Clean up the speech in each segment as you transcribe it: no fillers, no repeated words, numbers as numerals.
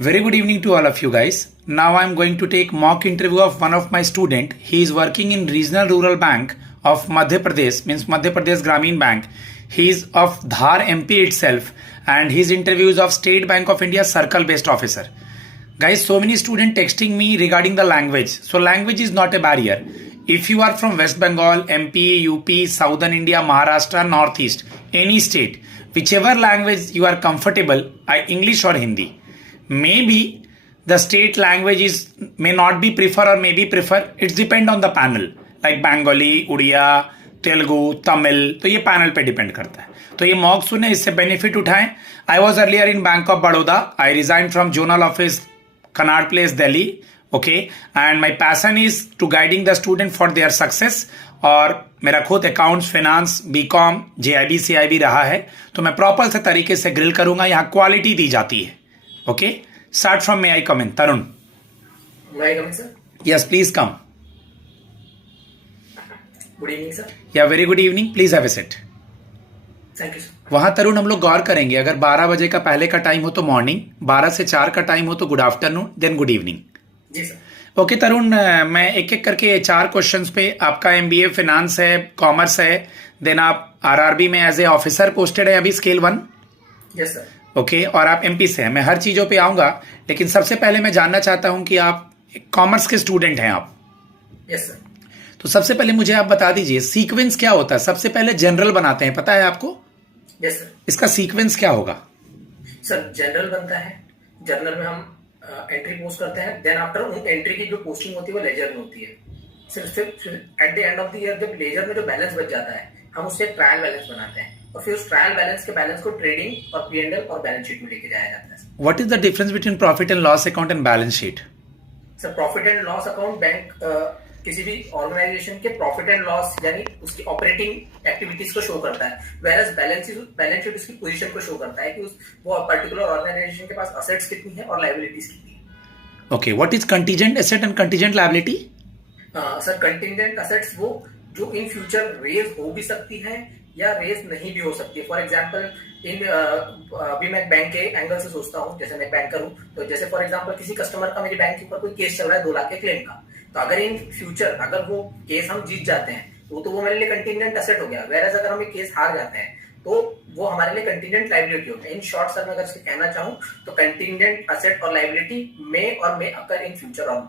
Very good evening to all of you guys. Now I am going to take mock interview of one of my student. He is working in Regional Rural Bank of Madhya Pradesh, means Madhya Pradesh Gramin Bank. He is of Dhar MP itself, and his interview is of State Bank of India circle based officer. Guys, so many students texting me regarding the language. So language is not a barrier. If you are from West Bengal, MP, UP, Southern India, Maharashtra, Northeast, any state, whichever language you are comfortable, English or Hindi. Maybe the state language may not be prefer or maybe prefer. It's depend on the panel, like Bengali, Udiya, Telugu, Tamil, तो ये panel पे depend करता है. तो ये mock सुने, इससे benefit उठाएं. I was earlier in bank of Baroda. I resign from zonal office Connaught Place Delhi. Okay, and my passion is to guiding the student for their success. और मेरा खुद accounts, finance, BCom, JAIIB, CAIIB रहा है, तो मैं प्रॉपर से तरीके से ग्रिल करूंगा. यहाँ क्वालिटी दी जाती है. Okay, start from may I come in. Tarun, yes please come. Good evening sir. Yeah very good evening, please have a seat. Thank you sir. वहां तरुण हम लोग गौर करेंगे, अगर 12 बजे का पहले का टाइम हो तो मॉर्निंग, 12 से 4 का टाइम हो तो good afternoon, then good evening. जी सर. ओके तरुण, मैं एक एक करके 4 क्वेश्चंस पे. आपका एमबीए फाइनेंस है, कॉमर्स है, देन आप आरआरबी में एज ए ऑफिसर पोस्टेड है अभी, स्केल 1. Yes sir. ओके, और आप एमपी से हैं. मैं हर चीजों पे आऊंगा, लेकिन सबसे पहले मैं जानना चाहता हूं कि आप कॉमर्स के स्टूडेंट हैं आप. Yes sir. तो सबसे पहले मुझे आप बता दीजिए सीक्वेंस क्या होता है. सबसे पहले जनरल बनाते हैं, पता है आपको? Yes sir. इसका सीक्वेंस क्या होगा? सर जनरल बनता है. जनरल में हम एंट्री पोस्ट करते हैं. देन आफ्टर उन एंट्री की जो पोस्टिंग होती है वो लेजर में होती है. सिर्फ at the end of the year जब लेजर में जो बैलेंस बच जाता है, हम उससे ट्रायल बैलेंस बनाते हैं, और फिर उस ट्रायल बैलेंस के बैलेंस को ट्रेडिंग और पीएनएल और बैलेंस शीट में लेके जाया जाता है. What is the difference between profit and loss account and balance sheet? Sir profit and loss account bank किसी भी ऑर्गेनाइजेशन के प्रॉफिट एंड लॉस यानी उसकी ऑपरेटिंग एक्टिविटीज को शो करता है, वेरएज बैलेंस शीट उसकी पोजीशन को शो करता है कि वो पर्टिकुलर ऑर्गेनाइजेशन के पास असेट्स कितनी है और लायबिलिटीज कितनी है. Okay, what is contingent asset and contingent liability? Sir contingent assets वो जो इन फ्यूचर रेज हो भी सकती है या रेज नहीं भी हो सकती है. फॉर एग्जाम्पल अभी मैं बैंक के एंगल से सोचता हूँ, जैसे मैं बैंकर हूँ, तो जैसे फॉर एग्जाम्पल किसी कस्टमर का मेरे बैंक के ऊपर कोई केस चल रहा है 2 लाख के क्लेम का, तो अगर इन फ्यूचर अगर वो केस हम जीत जाते हैं तो वो मेरे लिए कंटीजेंट असेट हो गया. वेरएज अगर हम ये केस हार जाते हैं तो वो हमारे लिए कंटीजेंट लायबिलिटी हो गया. इन शॉर्ट सर मैं अगर इसको कहना चाहूँ तो कंटीजेंट असेट और liability may occur in future on.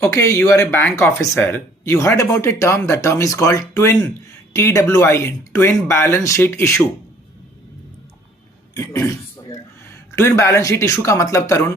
Okay, you are a bank officer. You heard about a term. The term is called twin, TWIN, twin balance sheet issue. Twin balance sheet issue का मतलब तरुण